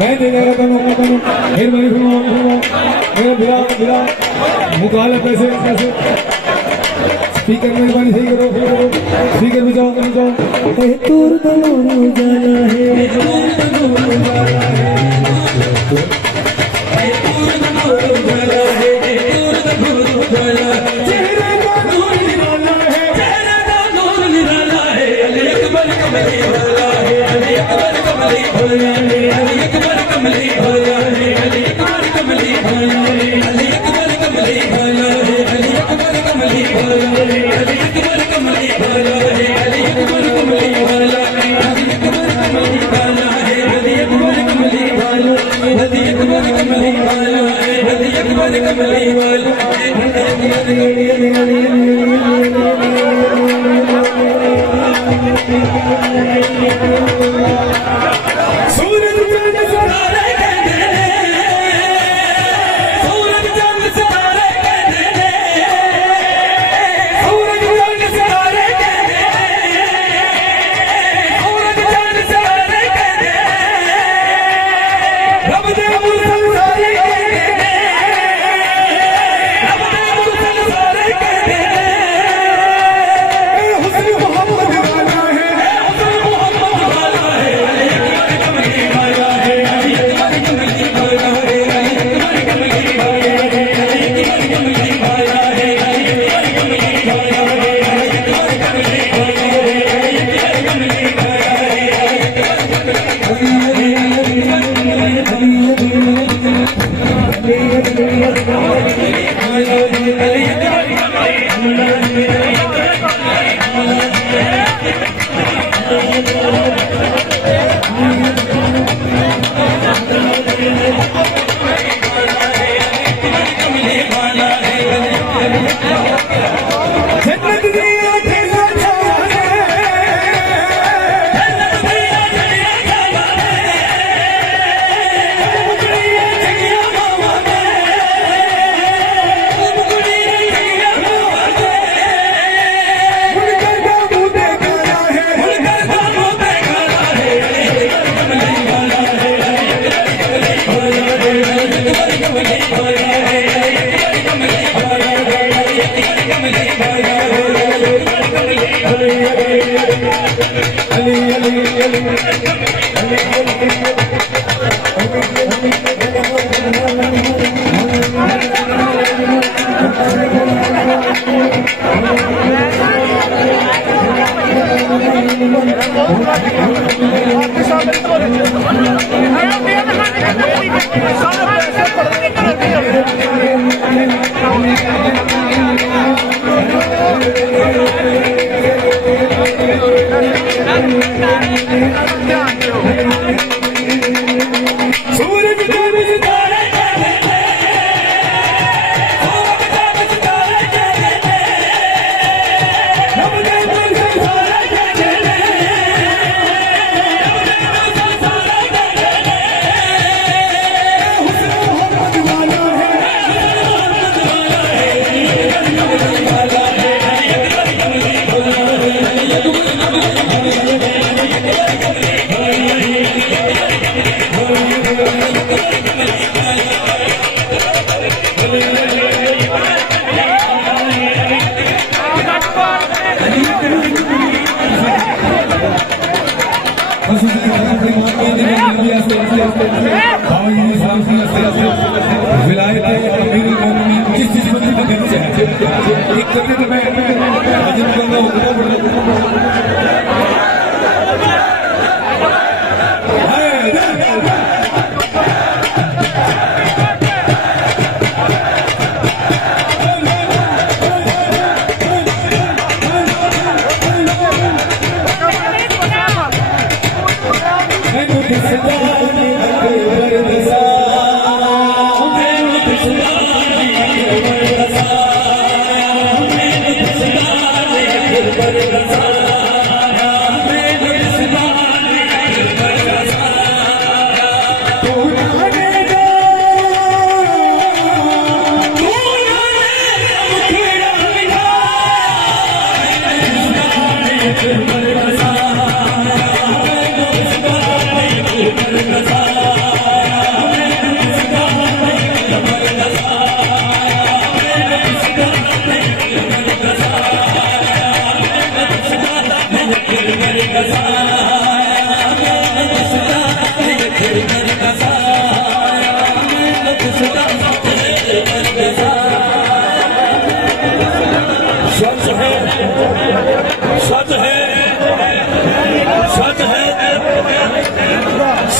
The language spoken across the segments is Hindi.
मैं दे रहा था फिर मेरा बिरा मुकाल पैसे स्पीकर मेहरबानी सही करो स्पीकर में जाओ दूर जाना है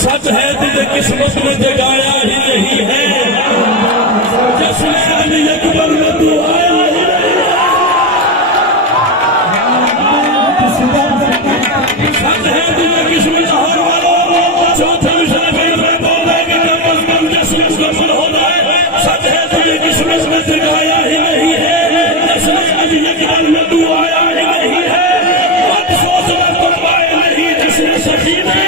सच है तुझे किस्मत में जगाया ही नहीं है, जिसने अली अकबर में तू आया ही नहीं है। सच है तुझे किस्मत हर वालों चौथे मुशर्रफ में बोले कि जब मजबूर जिसमें कबूल हो जाए। सच है तुझे किस्मत में जगाया ही नहीं है, जिसने अली अकबर में तू आया ही नहीं है। मत सोचना तुम पाए नहीं जिसने सखी ने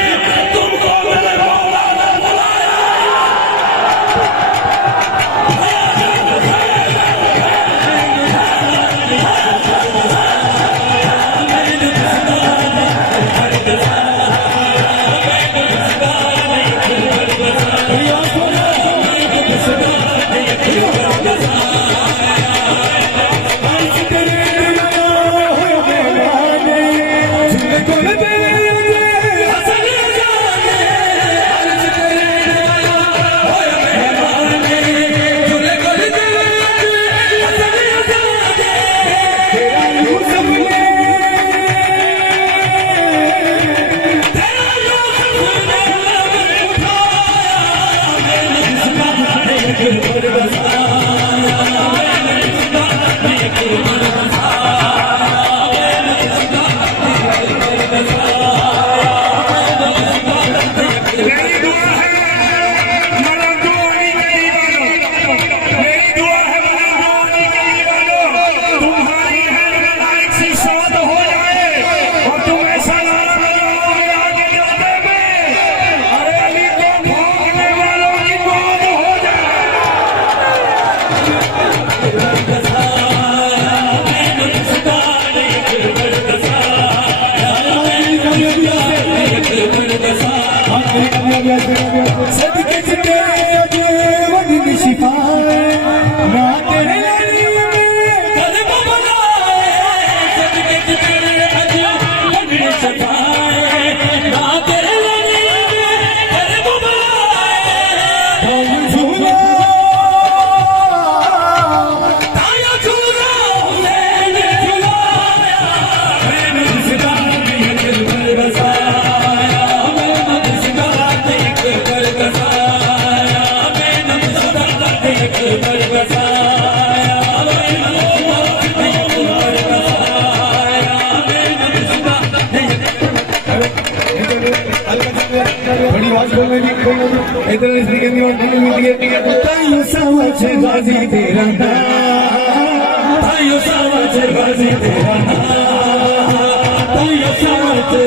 गाजी तेरा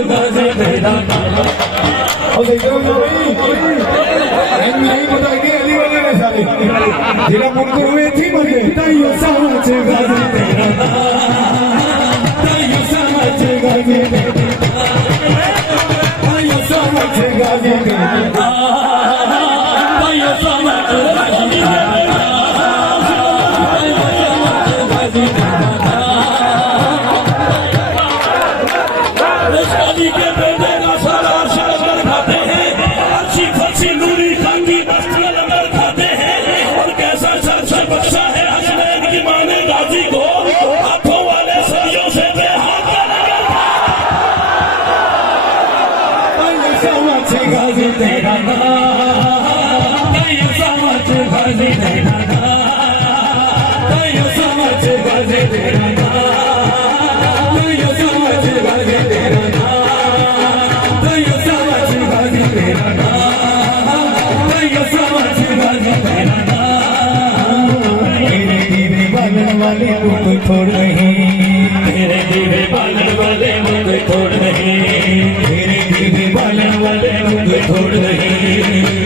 गाजी तेरा नहीं पता अली वाले ने सारे जिला मुनकर हुए थी मगे ताइयो समझ गाजी तेरा ताइयो समझ गाजी ताइयो समझ गाजी ताइयो समझ गाजी खाते हैं और कैसा शख्स बख्शा है हसनैन की मां ने गाजी को हाथों वाले सदियों से बेहाल कर दिया था। समझ गाजी तेरा नाम, समझ गाजी तेरा नाम, समझ गाजी तेरा नाम, समझ गाजी तेरा नाम, समझ गाजी तेरा नाम, समझ गाजी तेरा नाम। तेरे दीवे बालन वाले मुझ छोड़ नहीं, तेरे दीवे बालन वाले मुझ छोड़ नहीं, तेरे दीवे बालन वाले मुझ छोड़ नहीं,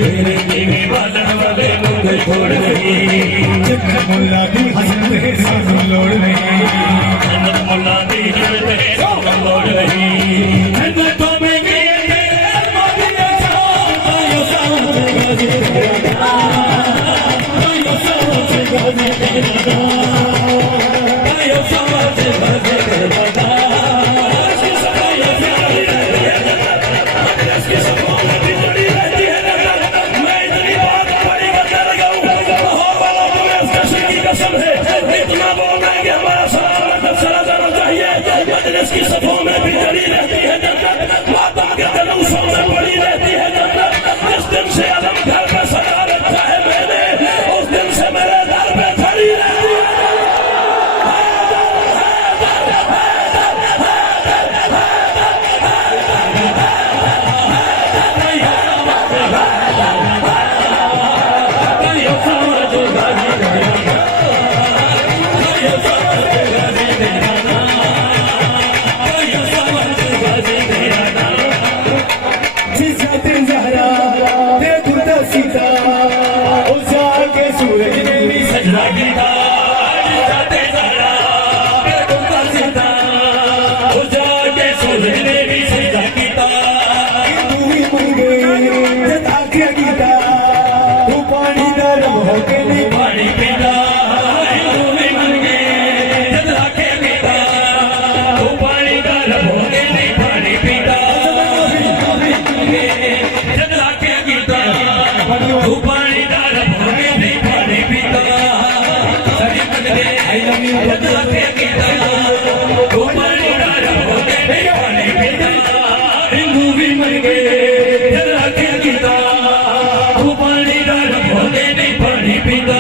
तेरे दीवे बालन वाले मुझ छोड़ नहीं। जन्नत मुल्ला दी हसन में साथ लोड़ नहीं, जन्नत मुल्ला दी हसन में साथ लोड़ नहीं। जन्नतों में गए तेरे मोदिया साथ, यो समझ गाजी तेरा नाम, यो समझ गाजी तेरा नाम, यो समझ गाजी तेरा नाम। इसकी सफों में भी जड़ी रहती है जन्नत, मातम के तलूसों में पड़ी रहती है जन्नत। जिस दिन से अलम घर में सजा रखा है मैंने, उस दिन से मेरे दर पे खड़ी रहती है। सूरज ने भी सजना किया, जाते जहरा बेगुता सीता, उजागे सूरज ने भी सजदा कीता। तू ही मंगे जता के गीता, तू पानी दर होके नहीं पानी पीता, तू भी मंगे जता के गीता, तू पानी दर होके नहीं पानी पीता। जता के गीता, तू पानी दर होके नहीं पानी पीता। जता के गीता, तू पानी दर होके नहीं पानी पीता। हिंदू भी मर गए जता के गीता, तू पानी दर होके नहीं पानी पीता।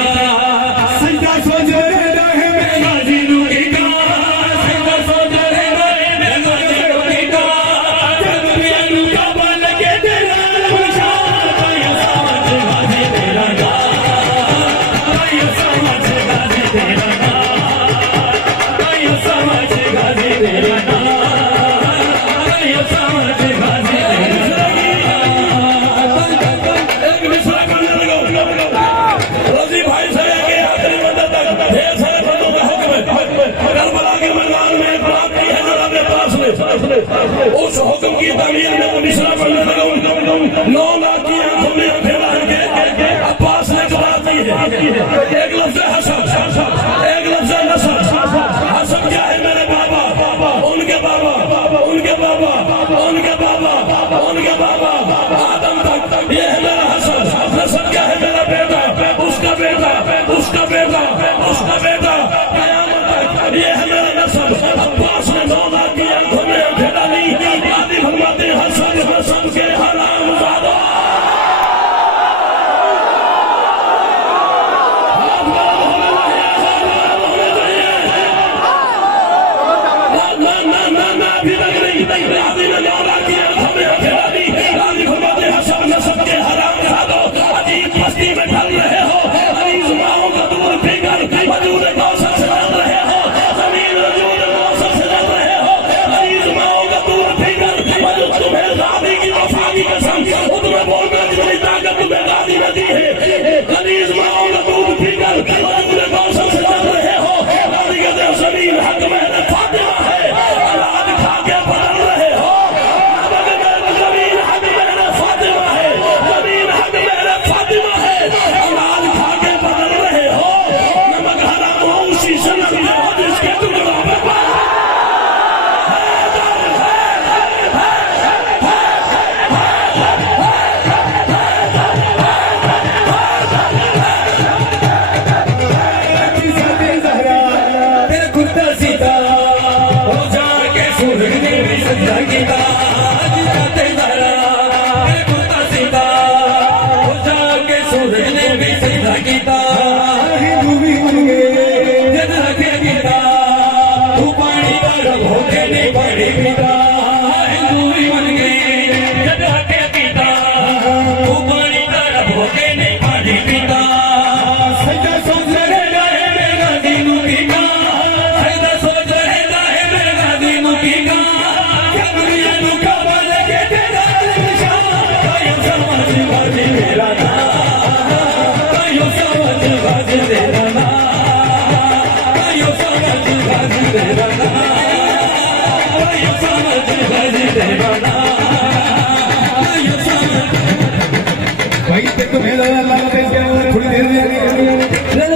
सजदा सोच रहे मैं गाजी नू कीता, सजदा सोच रहे मैं गाजी नू कीता। जब मैनू काबा लगे तेरा निशान, ताया समझ गाजी तेरा नाम, ताया समझ गाजी तेरा नाम, ताया समझ गाजी तेरा नाम, ताया समझ गाजी तेरा नाम। एक मिसरा करने लगो, रोजी भाई से लेके आखिरी बंदे तक ढेर सारे बंदों का हुक्म है। करबला के मैदान में एक बात की है जनाब पास में, उस हुक्म की तामीर में वो मिसरा पढ़ने लगा। 9 लाख की आंखों में आंखें डाल के अब्बास ने बात की है, एक लफ्ज हसन, एक लफ्ज नसब। हसन क्या है? मेरे बाबा, उनके बाबा, उनके बाबा, उनके बाबा, उनके बाबा आदम तक, ये है मेरा हसन। नसब क्या है? मेरा बेटा, उसका बेटा, उसका बेटा, उसका बेटा, कयामत तक, ये है मेरा नसब। अब्बास ने 9 लाख की आंखों में आंखें डाली। आदि फरमाते हैं हसन नसब के हराम ज़ादा। अभी तक नहीं, आदि ने 9 लाख की आंखों में आंखें डाली। आदि फरमाते हैं हसन नसब के हराम ज़ादा। अजीब मस्ती में ढल रहे हो, अजीज माओं का दूर फिगर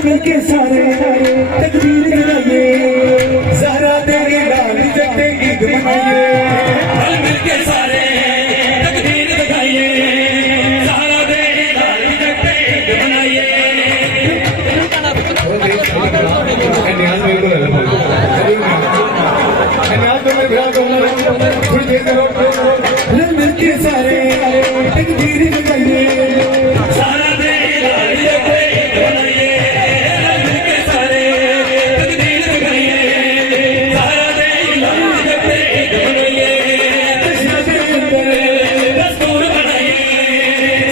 मिलके सारे तकबीर लगाइए, ज़हरा तेरी लाल जगते ईद मनाइए। रल मिलके सारे तकबीर लगाइए, ज़हरा तेरी लाल जगते ईद मनाइए। न्याज बिल्कुल अलग है, न्याज तो मैं भिड़ा दूंगा थोड़ी देर करो। रल मिलके सारे तकबीर लगाइए, ज़हरा तेरी लाल जगते ईद मनाइए। रल मिलके सारे तकबीर लगाइए, ज़हरा तेरी लाल जगते ईद मनाइए। दस्तूर बनाइए,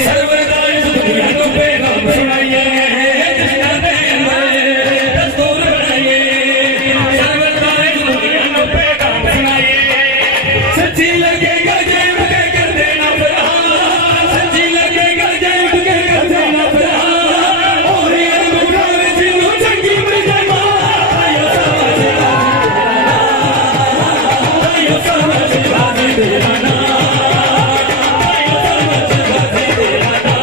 सरवरदार इस दुनिया को पैगाम सुनाइए। दस्तूर बनाइए, सरवरदार इस दुनिया को पैगाम सुनाइए। सच्ची लगेगा जय के कर देना फरहान, सच्ची लगेगा जय के कर देना फरहान। और ये मुखार जिनो चंगी मिजामा, आयो समझ बाजी तेरा ना, आयो समझ बाजी तेरा ना।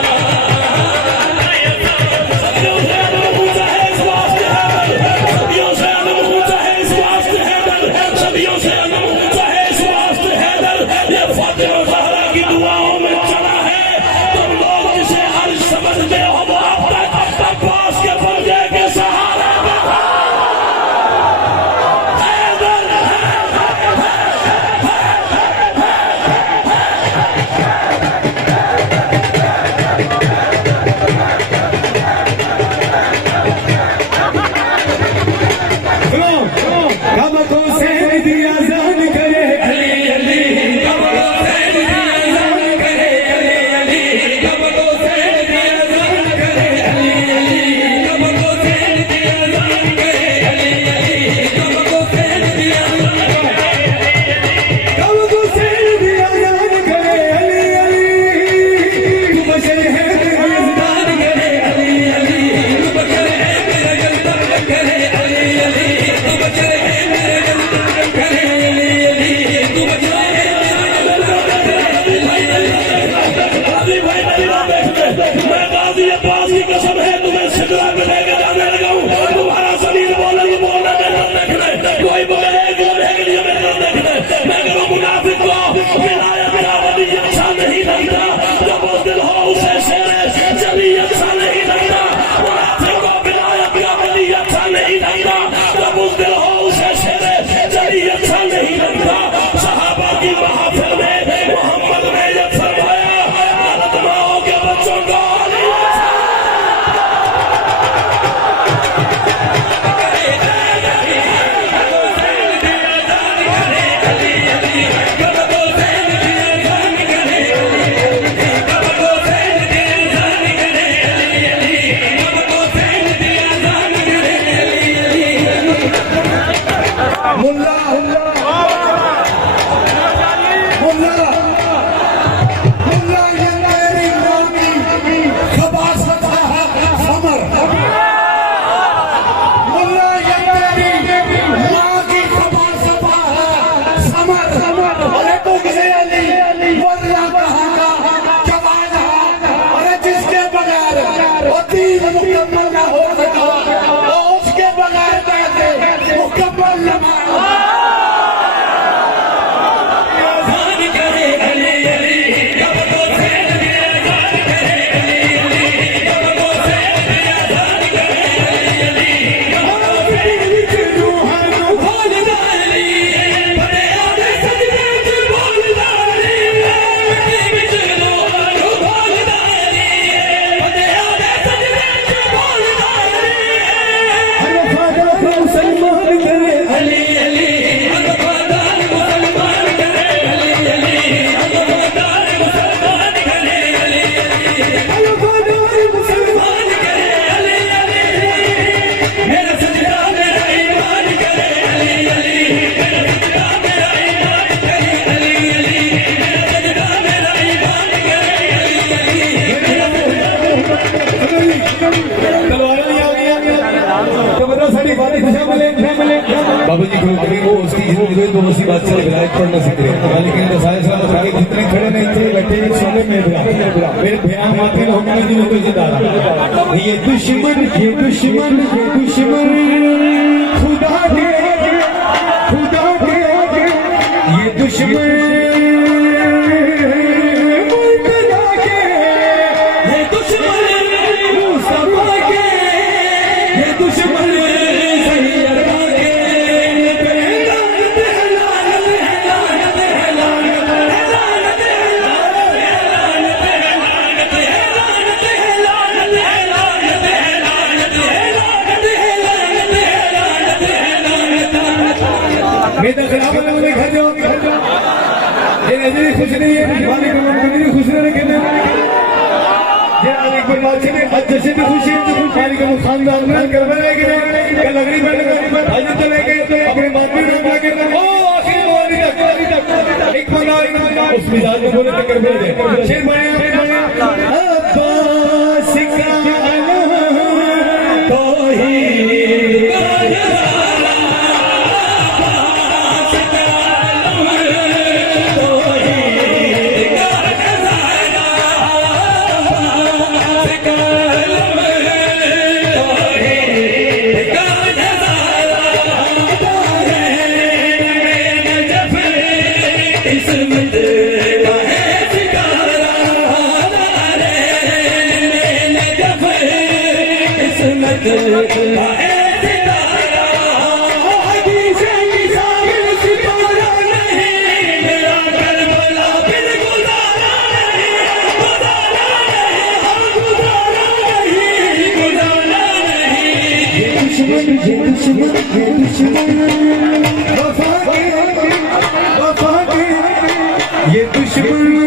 सदियों से अदम ऊंचा है इस वास्ते है दल, सदियों से अदम ऊंचा है इस वास्ते है दल, सदियों से अदम ऊंचा है इस वास्ते है दल। ये फातिमा ज़हरा की दुआओं में चला है, तुम लोग जिसे अर्श समझते हो वो अब तक अब्बास के फर्जे के सहारे में था। हैदर कब को सैन दिया जान करे अली अली, कब को सैन दिया जान करे अली अली, कब को सैन दिया जान करे अली अली, कब को सैन दिया जान करे अली अली, कब को सैन दिया जान करे कब को सैन दिया जान करे अली अली। तू बशर है तेरा जान करे अली अली, तू बशर है मेरा जल्द करे अली अली, तू बशर है मेरा जल्द करे अली अली, तू बशर है मेरा जल्द करे अली अली। गाजी भाई मेरी बात देखते, मैं गाजी अब्बास की कसम है तुम्हें सिदरा पे लेके जाने लगा हूँ। तुम्हारा शरीर बोलना मेरे तरफ देखने, कोई बोले एक लम्हे के लिए मेरे तरफ देखने। मैं करूँ मुनाफिक को विलायत का वली अच्छा नहीं लगता, जब उस दिल हो उसे शेरे जली अच्छा नहीं लगता। मुनाफिक को विलायत का वली अच्छा नहीं लगता, जब उस दिल हो उसे शेरे जली अच्छा नहीं लगता। सहाबा की महफिल में मोहम्मद ने ये फरमाया, गलत माओ के बच्चों को अली अच्छा मुल्ला मुल्ला मुल्ला ये मेरी माँ की खबासत है समर। मुल्ला ये मेरी माँ की खबासत है समर। अरे तो किसे अली मुल्ला कहाँ का जवान है, अरे जिसके बगैर वो दीन मुकम्मल ना हो सका, वो उसके बगैर कैसे मुकम्मल नमाज। जान करे अली अली, कब को सैन दिया जान करे अली अली, कब को सैन दिया जान करे अली अली, कब को सैन बोलदा अली, बड़े आदे सजदे च बोलदा अली, मिट्टी विच लोहां बोलदा अली, बड़े आदे सजदे च बोलदा अली। हर वफादार मुसलमान करे अली अली, वफादार मुसलमान करे अली अली, वफादार मुसलमान करे अली अली, वफादार मुसलमान ईमान करे अली अली, मेरा सजदा मेरा ईमान करे अली अली, मेरा सजदा मेरा ईमान करे अली अली, मेरा सजदा मेरा ईमान करे अली अली। तलवार नहीं आ गया तो बता साड़ी बात खुशा मिले बाबा जी को कभी वो उसकी जिंदगी तो उसी बात से विलायत पढ़ना सीख रहे हैं लेकिन रसायन साहब आगे जितने खड़े नहीं थे बैठे हैं सोने में मेरे भैया माथे में होने जी को जिंदा ये दुश्मन खुदा के ये दुश्मन खुश नहीं है खुश रहने के लिए जैसे भी खुशी खानदान में कर लगड़ी अपने मातृ एक उस मिजाज में बोले तो कर शेर ये दुश्मन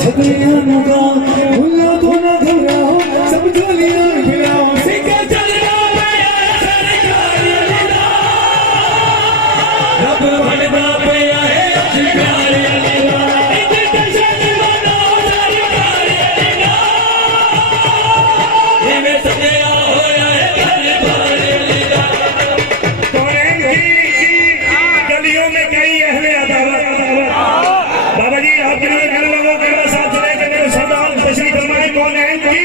छतरियानुगा भूला तो ना घबराओ सब झोलियां खिलाओ सिक्का चलना पिया सरकारी अलीदा रब बनना पिया है सरकारी अलीदा इंजेक्शन बनाओ सरकारी अलीदा ये में सजया होया है सरकारी अलीदा कौन की गलियों में कई अहले अदावत बाबा जी आपके लिए घर लोगों के साथ लेकर मेरे सदा तशरीफ फरमाए कौन है की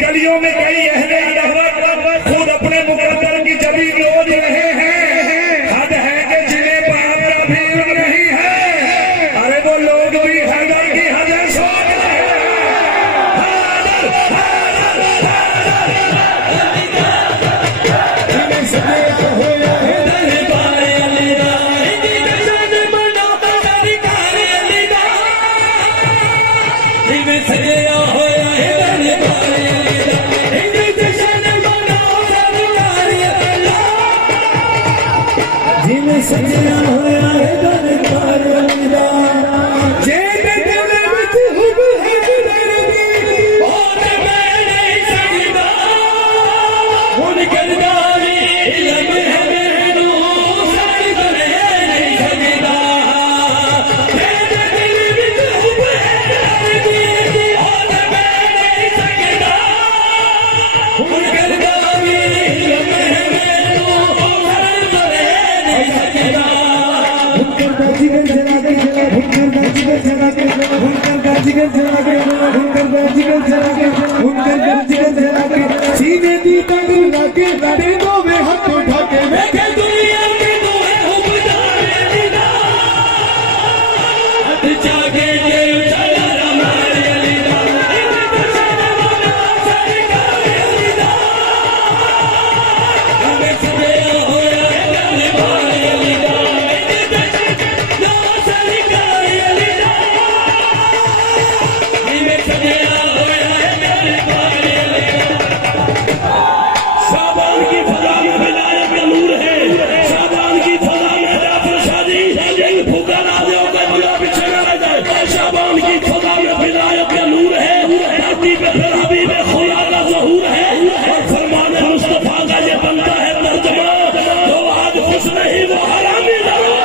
गलियों में कई अहले अदावत खुद अपने मुकद्दर की जबी रोज रहे हैं हद है कि जिन्हें बाप का भी नहीं है अरे वो लोग भी हैदर की हजर सोच रहे हैं सजया होया है दरबार अलीदा इंजेक्शन बनाओ सरकारी अलीदा जिन्हें सजना होया है दरबार अलीदा जेब दिल विच हुब है दर्दी और मैं नहीं सकदा हुन करदारी इल्म है मैनू सड़ नहीं सकदा मेरे दिल विच हुब है दर्दी और मैं नहीं सकदा हुन करदारी इल्म है मैनू सड़ नहीं सकदा हुनकर दा जिगर जला के हुनकर दा जिगर जला के हुनकर दा जिगर जला के हुनकर दा जिगर जला के हुनकर दा जिगर जला के सीने दी तंग लाके ते दोवे हाथ उठा के देखे दुनिया के दुए हुबदार अलीदा हथ जागे के उछाला रमार अलीदा इंजेक्शन बनाओ सरकारी अलीदा हमें सजया होया है दरबार अलीदा इंजेक्शन बनाओ सरकारी अलीदा हमें सजया होया है दरबार अलीदा शाबान की फजा में विलायत का नूर है शाबान की फजा में जाफर शादी एक फूका ना दो कोई बंदा पीछे ना रह जाए शाबान की फजा में विलायत का नूर है धरती पे फिर हबीब खुदा का ज़हूर है और फरमान मुस्तफा का ये बनता है तर्जुमा तो आज खुश नहीं वो हरामी जरूर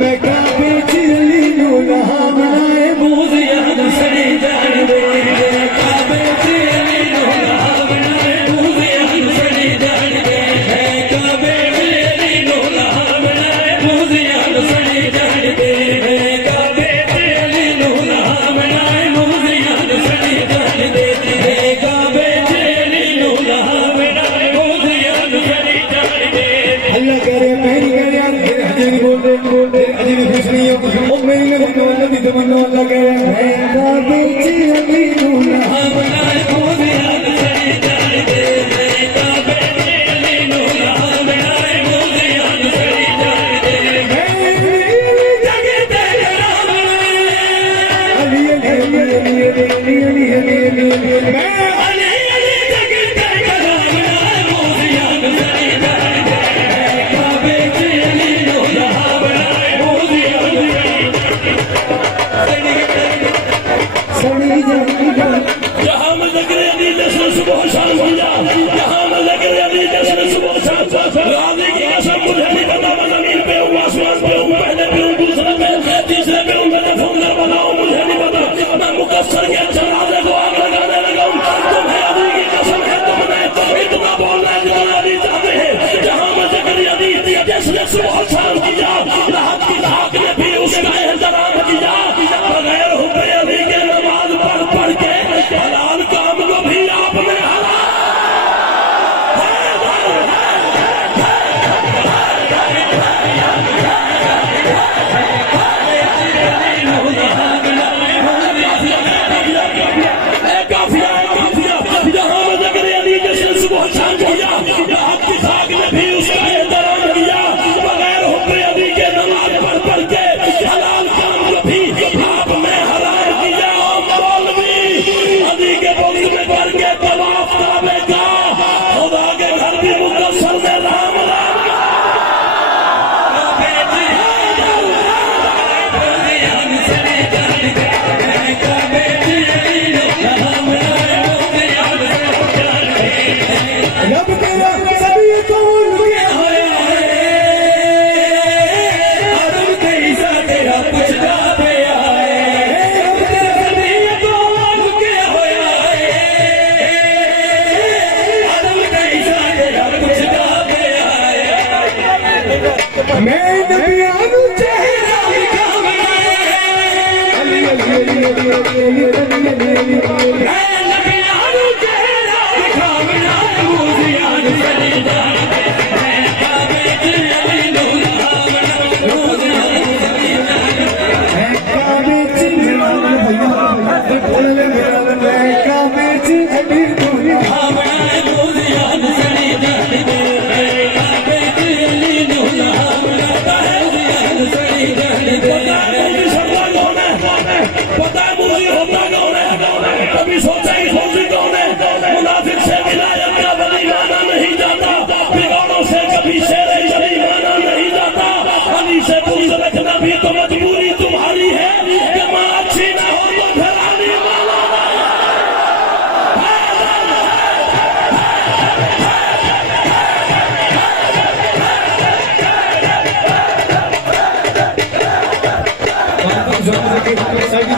मैं काबे चिली नु नहा बनाए मूजियां सड़ी जान दे काबे तेरी नोला बनाए मूजियां सड़ी जान दे काबे तेरी नोला बनाए मूजियां सड़ी जान दे काबे तेरी नोला बनाए मूजियां सड़ी जान दे काबे तेरी नोला बनाए मूजियां सड़ी जान दे अल्लाह करे मेरी करे यार अजय नहीं बोल रहे अजय भी खुश नहीं हो ओ मेरी ने बोला दी तमन्ना अल्लाह करे मैं काबे चिली नु नहा बनाए मूजियां सड़ी जान दे काबे तेरी नोला बनाए मूजियां सड़ी जान दे जगते राम अली अली अली अली अली अली अली मैं अली अली जगते राम मूजियां सड़ी जान दे काबे तेरी नोला बनाए मूजियां सड़ी जाती जहाँ में ज़िक्र अली जश्न सुबह शाम हो जा जहाँ में ज़िक्र अली जश्न सुबह शाम राज़ी की कसम मुझे नहीं पता मैं ज़मीन पे हूँ आसमान पे हूँ पहले पे हूँ दूसरे पे तीसरे पे हूँ मैं फोनर बनाऊँ मुझे नहीं पता मैं मुकस्सर के जनाजे को आग लगाने लगा हूँ तुम्हें अली की कसम है तुमने इतना बोलना है जितना अली चाहते हैं जहाँ में ज़िक्र अली जश्न सुबह शाम की जा राहत की राहत ने भी उसका एहतराम किया बगैर हुक्म अली के नमाज पढ़ पढ़ के कभी सोचा ही सोची कौन है मुनाफिक से विलायत का वली माना नहीं जाता बिगौरों से कभी शेर जली माना नहीं जाता अली से दूर रखना भी तो मजबूरी तुम्हारी है कि माँ अच्छी ना हो तो फिर अली माना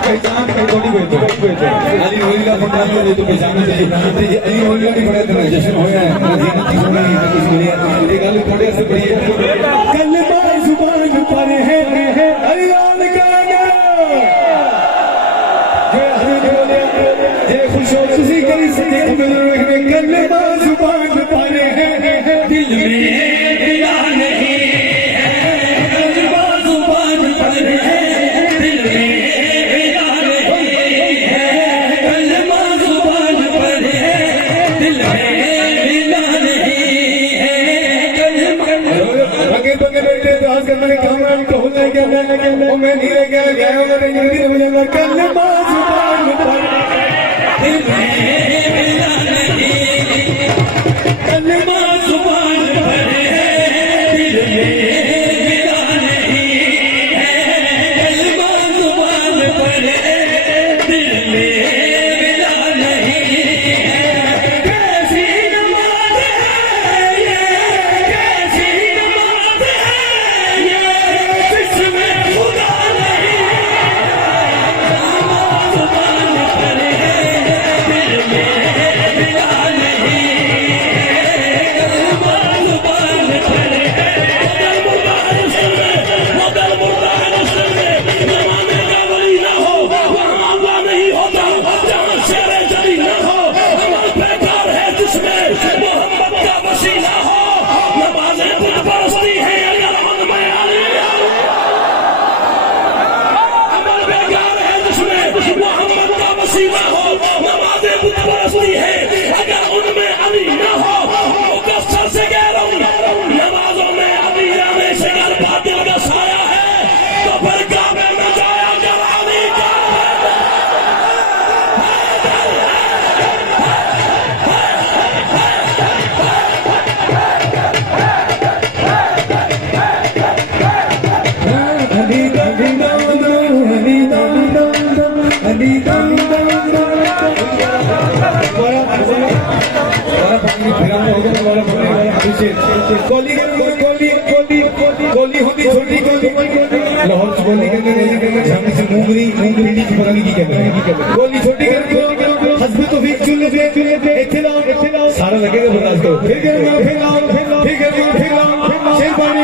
पहचान अली वली का फंडा में तो पहचान चाहिए अली वली नहीं पढ़े तो जश्न होया है जीनत की सुनी कुछ मिली ये गल थोड़े से बड़ी है कलमा जुबान पर है अल्लाह का जे खुश हो खुशी करी सके कलमा जुबान पर है दिल में गिला नहीं है कलमा जुबान पर है दिल में मैं धीरे गया कलमा जुबान पर दिल में मिला नहीं कलमा जुबान पर दिल में मिला नहीं कलमा जुबान पर दिल में मिला नहीं कैसी नमाज है ये कैसी नमाज है ये जिसमें खुदा वसीला हो नमाज़े बुत परस्ती है अगर उनमें अली न हो मुकस्सर से कह रहा हूँ नमाजों में अली जाने से अगर बातिल का साया है तो फिर काबे में जाया कर अली का गोली होती छोटी लाहौर गोली सामने से मूंगरी मूंगरी की पता नहीं की कहते हैं गोली छोटी हस्बी तो फिर चुन इत्ते सारा लगेगा बर्दाश्त करो फिर शेर पानी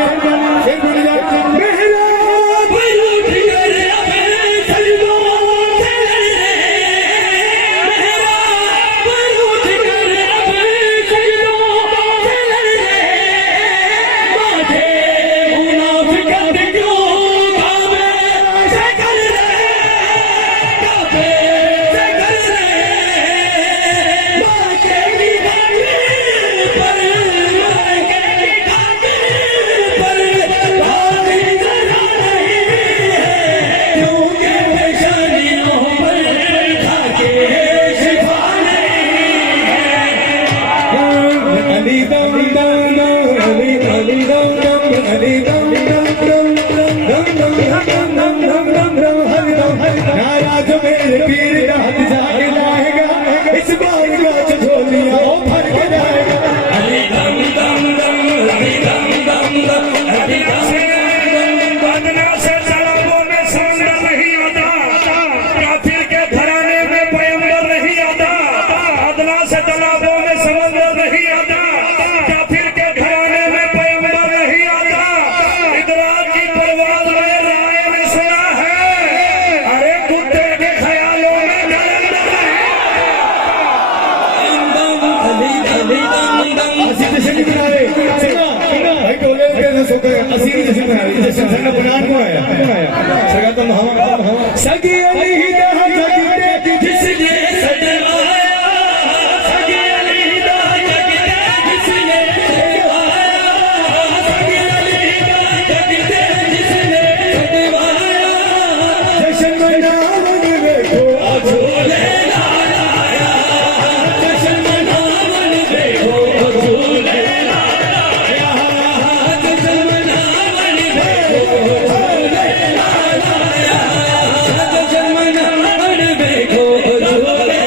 पर संग बनान को आया सगा तुम हम सगी अली दा जगते जिसने सजवाया सगे अली दा जगते जिसने सजवाया सगे अली दा जगते जिसने सजवाया जशन मनावन देखो झूले लाया जशन मनावन देखो झूले लाया जशन मनावन देखो झूले लाया जशन मनावन देखो झूले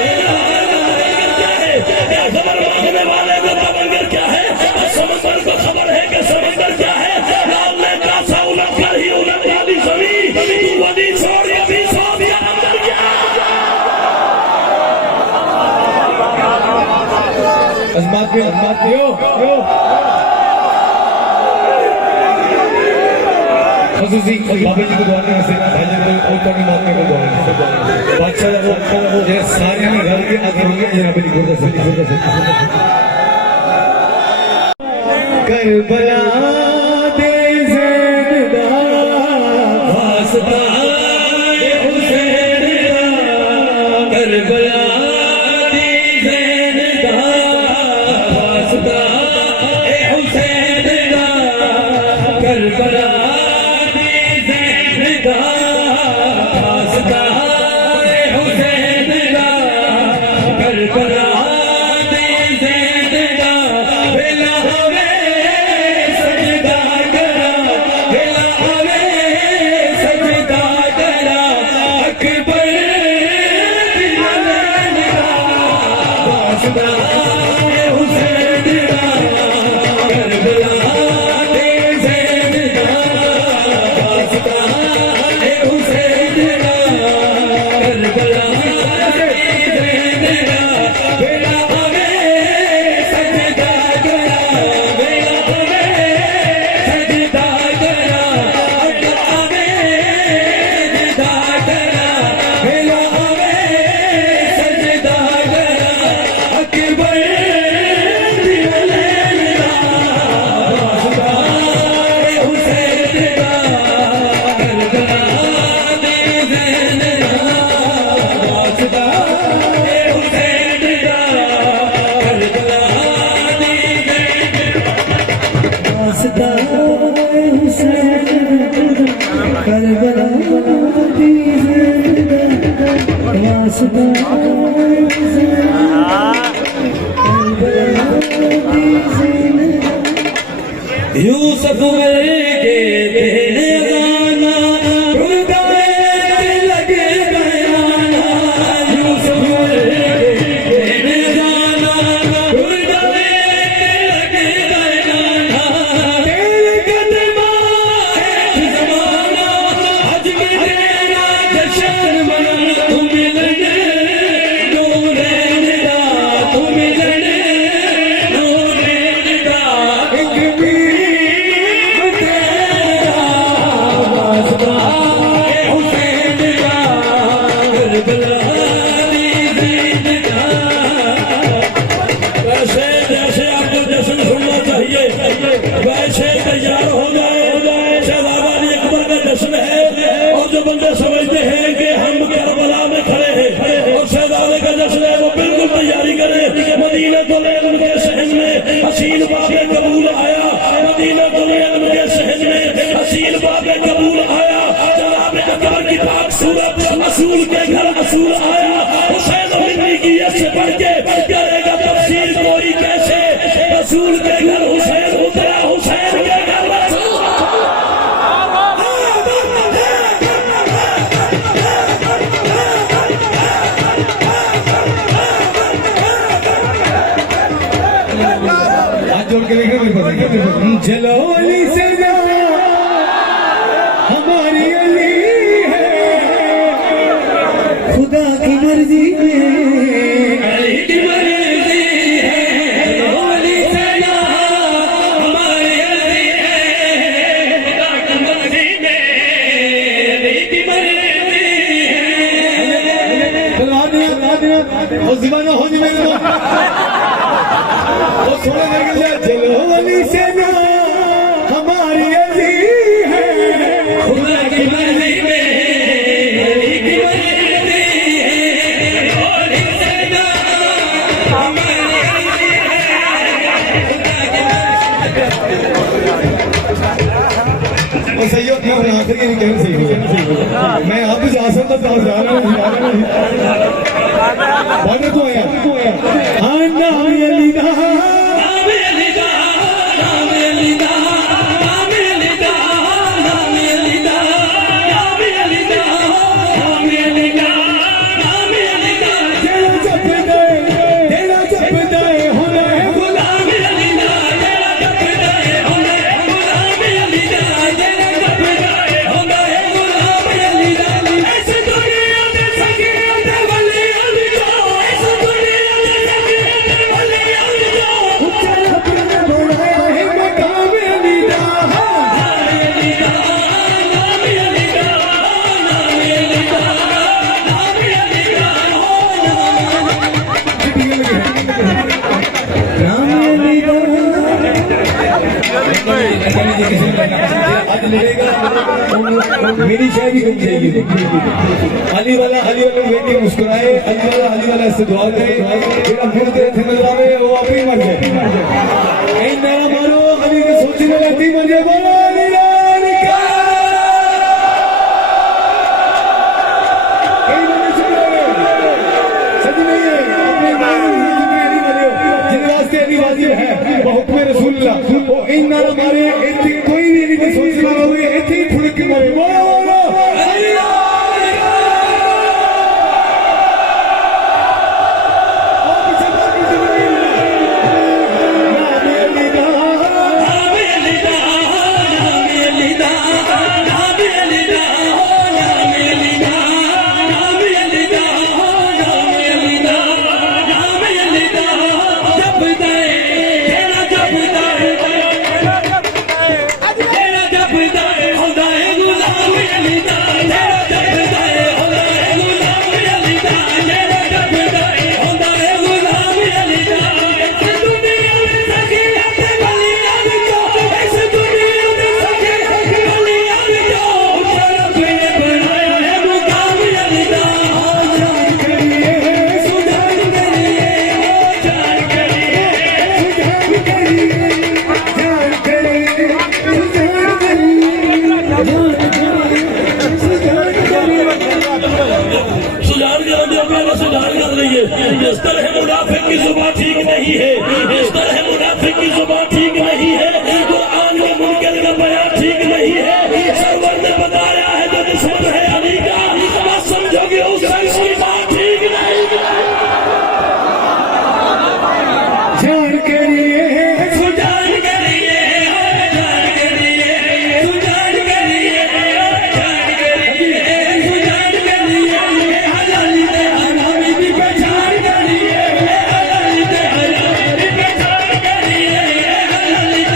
क्या खबर मांगने वाले को तमंगर क्या है समंदर को खबर है कि समंदर क्या है लाल ने कासा उलट कर ही उलट डाली जमीन तू वदी छोड़ ये भी सो दिया अंदर क्या अजमात पे यो खसूसी बाबा जी को दुआ करने से भाईजान को और तक मौके को दुआ बादशाह वो ये सारे ने घर के आगे होंगे जनाब जी गुरदा से करबला दे ज़ैनदा वास्ता हुसैन दा करबला दी ज़ैन दा वास्ता हुसैन दा करबला दी ज़ैन दा वास्ता हुसैन दा करबला दी ज़ैन दा वेला आवे सजदा करा वेला आवे सजदा करा अकबर दिलैन दा वास्ता हुसैन दा करबला दे ज़ैन दा वास्ता हुसैन दा करबला दे ज़ैन दा वेला आवे सजदा करा वेला आवे सजदा करा अकबर आवे सजदा करा वेला आवे सजदा करा अकबर दिलैन दा वास्ता हुसैन दा करबला दे ज़ैन दा वास्ता हुसैन दा करबला दे वास्ता हुसैन करबला दी ज़िंदा वास्ता हुसैन करबला दी ज़िंदा यूसुफ मर के तेरे गाना रुदाए लगे बयाना यूसुफ मर के तेरे गाना रुदाए लगे बयाना तेरे कदमा है जमाना हज में तेरा जश्न मना तू मिलने नूरे निदा तू मिलने नूरे निदा एक मीर तेरा वास्ता हुसैन दा करबला दी ज़िंदा वैसे जैसे आपको जश्न सुनना चाहिए वैसे तैयार हो जाए शहजादा अली अकबर का जश्न है और जो बंदे समझते हैं कि हम करबला में खड़े हैं और शहजादे का जश्न है वो बिल्कुल तैयारी करें मदीना तुल इल्म के शहर में हसीन बाबे कबूल आया मदीना तुल इल्म के शहर में हसीन बाबे कबूल आया जनाब अकबर की पाक सूरत असूल के घर असूल आया हुसैन मिन्नी की ऐसे बढ़ के करेगा तफसीर कोई कैसे रसूल के घर हुसैन उतरा हुसैन के घर रसूल हाथ जोड़ के देखो मेरे पास चलो अली से जा हमारी अली है खुदा की मर्जी में अली की मर्जी है अली सना हमारी अली है खुदा की मर्जी में अली की मर्जी है वो ज़िबाना हो जी मेरे वो सोने लग गया चलो अली से ना हमारी अली है सही हो मैं आखिरी नहीं कहना सही मैं अब जा सकता था जा रहा हूँ तो आया हाँ नाम अली दा आज लड़ेगा मेरी शायरी बन जाएगी अली वाला बैठ के मुस्कुराए अली वाला इससे दुआ करे जेड़ा मुड़ के थे नजर आवे वो आप ही मर जाए कहीं नारा मारो अली के सोचने वाला थी मर जाए बोलो अली लाल का कई बंदे चुप रहे सच नहीं है अपने जिन रास्ते अली वाजिब है वो हुक्म रसूलुल्लाह वो इन नारा मारे इतनी कोई भी नहीं सोचने वाला हुए इतनी फुड़क के मारे बोलो अली इस तरह मुनाफिक की जुबान ठीक नहीं है इस तरह मुनाफिक की जुबान ठीक नहीं है कुरान में मुनकर का बयान ठीक नहीं है सरवर ने बताया है जो दुश्मन है अली का बस समझोगे उस शख्स की बात ठीक नहीं जान के लिए सुजान के लिए जान के लिए सुजान के लिए जान के लिए सुजान के लिए हलाली दे हरामी की पहचान के लिए हलाली दे हरामी की पहचान के लिए हलाली दे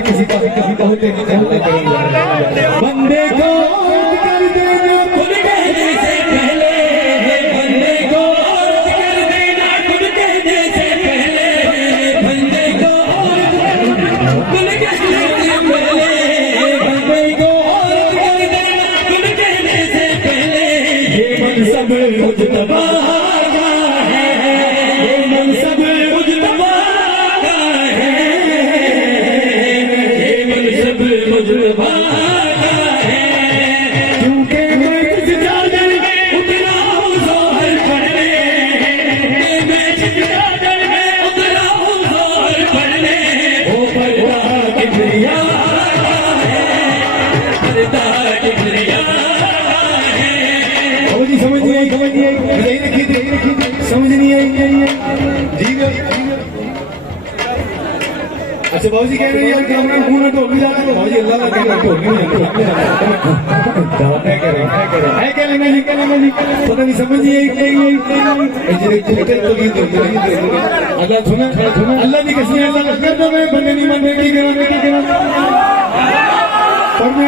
होते किसी का होते बंदे को कर देना खुद कहने से पहले, बंदे को कर देना खुद कहने से पहले, बंदे को खुद कहने से पहले, बंदे को कर देना खुद कहने से पहले। ये मनसब मुजतबा का है, ये मनसब मुजतबा का है, ये मनसब मुजतबा का है। क्योंकि मैं तुझ जादर उतरा हूँ जोहर पढ़ने, मैं चित्तादर में उतरा हूँ जोहर पढ़ने। ओ पर्दा किबरिया है, पर्दा किबरिया है। बाबू जी समझ नहीं आई समझ नहीं आई ठीक है। अच्छा बाबू जी कह रहे हैं यार कैमरा मुंह में ढोल भी जाना है। बाबू जी अल्लाह का कहना ढोल नहीं जाना है क्या लेना जी पता नहीं समझ नहीं आई अल्लाह सुना अल्लाह की कसम अल्लाह का कर दो मैं बंदे नहीं मन में की करा पढ़ने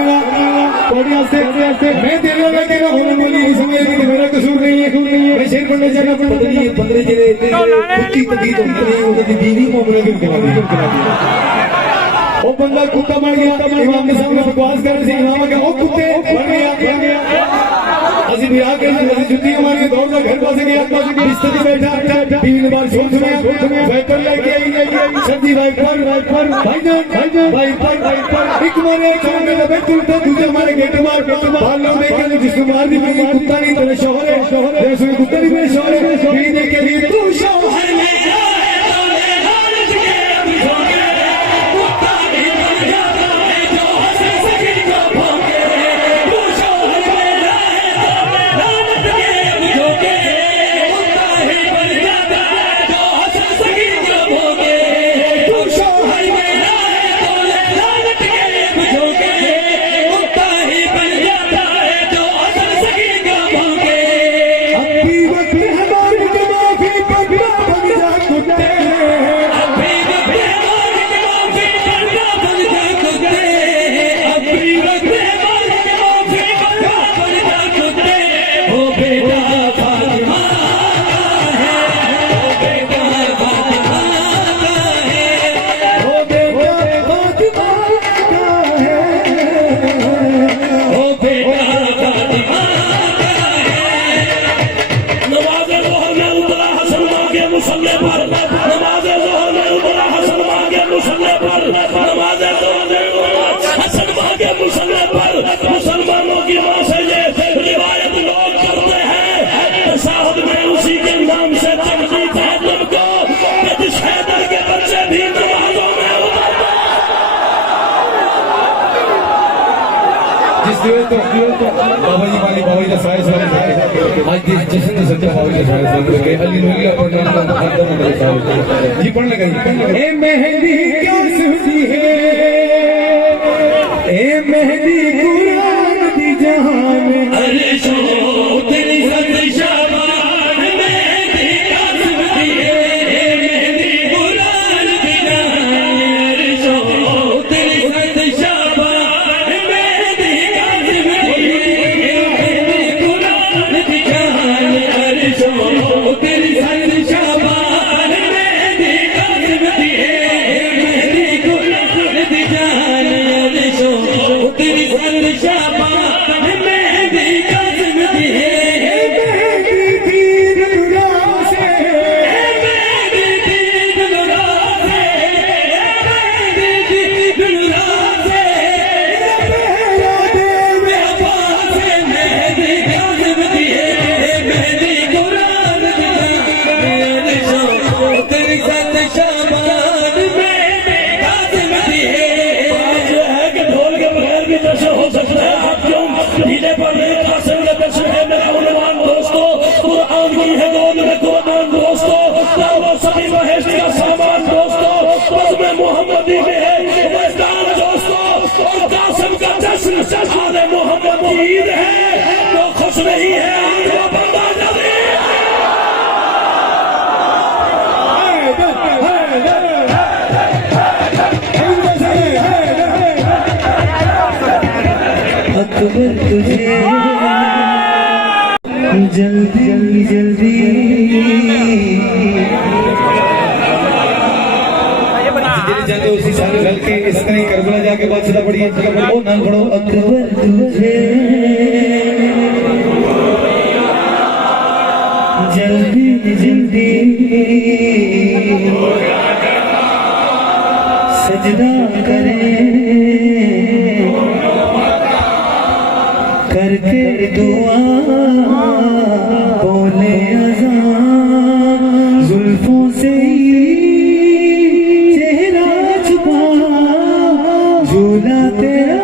पौड़ी आस्ते मैं तेरे वाला कह रहा हूँ बोली नहीं समझ रही मेरा कसूर नहीं है मैं शेर पढ़ने जाना पता नहीं ये 15 जिले कुत्ती तबीयत होती है उनकी दीनी मोमरा की खिला दी वो बंदा कुत्ता मर गया इमाम के सामने बकवास कर रहे इमाम का वो कुत्ते मर गया असि बिहार के जुत्ती हमारे दौड़ का घर पास गया बिस्तर पे बैठा 3 बार शोर सुना वाइपर लेके आई सर्दी वाइपर भाईजान एक मारे सामने लगे तुलते दूसरे हमारे गेट मार बाहर लोग देखे जिसको मार दी मेरी कुत्ता नहीं तेरा शोहर है जैसे कुत्ता नहीं मेरे शोहर है पीने के लिए तू शोहर में मुसलमानों की वहां से ये रिवायत लोग करते हैं साहब में उसी के नाम से तकलीफ है तुमको कि जिस हैदर के बच्चे भी नमाजों में जिस दिवस तो बाबा जी का साइज वाले आज जश्न संत बाबा जी का साइज के अली नूरी अपन नाम का खत्म हो गया जी पढ़ लगा ए मेहंदी क्या सुनती है ए मेहंदी कुरान दी जहान अर्शो तेरी सद शाबान मेहंदी का सुनती है, मेहंदी कुरान दी जहान। अर्शो तेरी सद शाबान मेहंदी का सुनती है, मेहंदी कुरान दी जहान। अर्शो तेरी सद शाबान मेहंदी का सुनती है, मेहंदी कुरान दी जहान। अर्शो तेरी सद शाबान मेहंदी का सुनती है, मेहंदी तीर गुलाब से मेहंदी तीर गुलाब से, मेहंदी तीर गुलाब से, पहरा दे अब्बास से मेहंदी का सुनती है, मेहंदी कुरान दी जहान। तेरी सद शाबान मेहंदी का सुनती है। बात यह है कि ढोल के बगैर भी जैसे हो सकता है आप क्यों ढीले पड़ रहे कासिम का दर्शन है मेरा उन्वान दोस्तों कुरान की है गोद में कुरान दोस्तों वो सभी महेश का सामान दोस्तों बस में मोहम्मदी में है मस्तान दोस्तों और कासिम का जश्न आज मोहम्मद की ईद है तो खुश नहीं है आज वो बंदा जल्दी है अकबर तुझे जल्दी जल्दी जिन्हें जाते हो उसी साल गल के इस तरह ही करबला जाके बात सदा पड़ी ओ ना पढ़ो अकबर तुझे जल्दी जल्दी सजदा करे करके दुआ बोले अज़ान जुल्फों से चेहरा छुपा झूला तेरा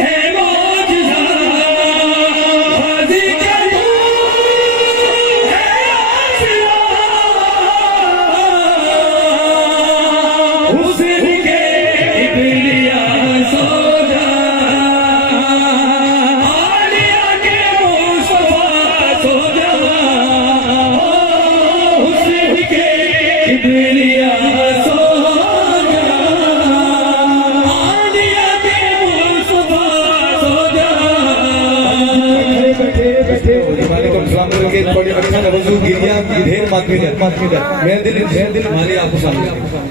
है मौजज़ा हाज़ी का है आसिया हुस्न के इबलिया सोजा आलिया के मुस्तफा सोजा हुस्न के इबलिया सोजा आलिया के मुस्तफा सोजा बैठे बैठे वालेकुम सलाम करके थोड़ी अच्छा वजू गिरिया ढेर माथे मेरे दिल माली आपको सामने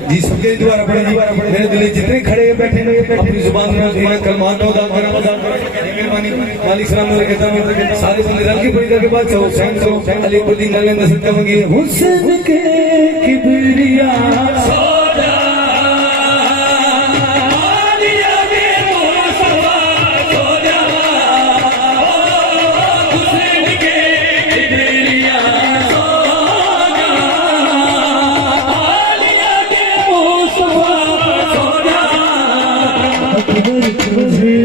जी सबके द्वारा पढ़े जी मेरे दिल जितने खड़े बैठे अपनी जुबान में अपना कलमात हो दाम मेहरबानी मालिक सलाम कहता हूं सारे बंदे रल के पढ़ी के बाद हुसैन सो अली पुद्दीन नलेंद सत्ता मंगी हुस्न के किबरिया सोजा आलिया के मुस्तफा सोजा हुस्न के इबलिया सोजा आलिया के मुस्तफा सोजा अकबर तुझे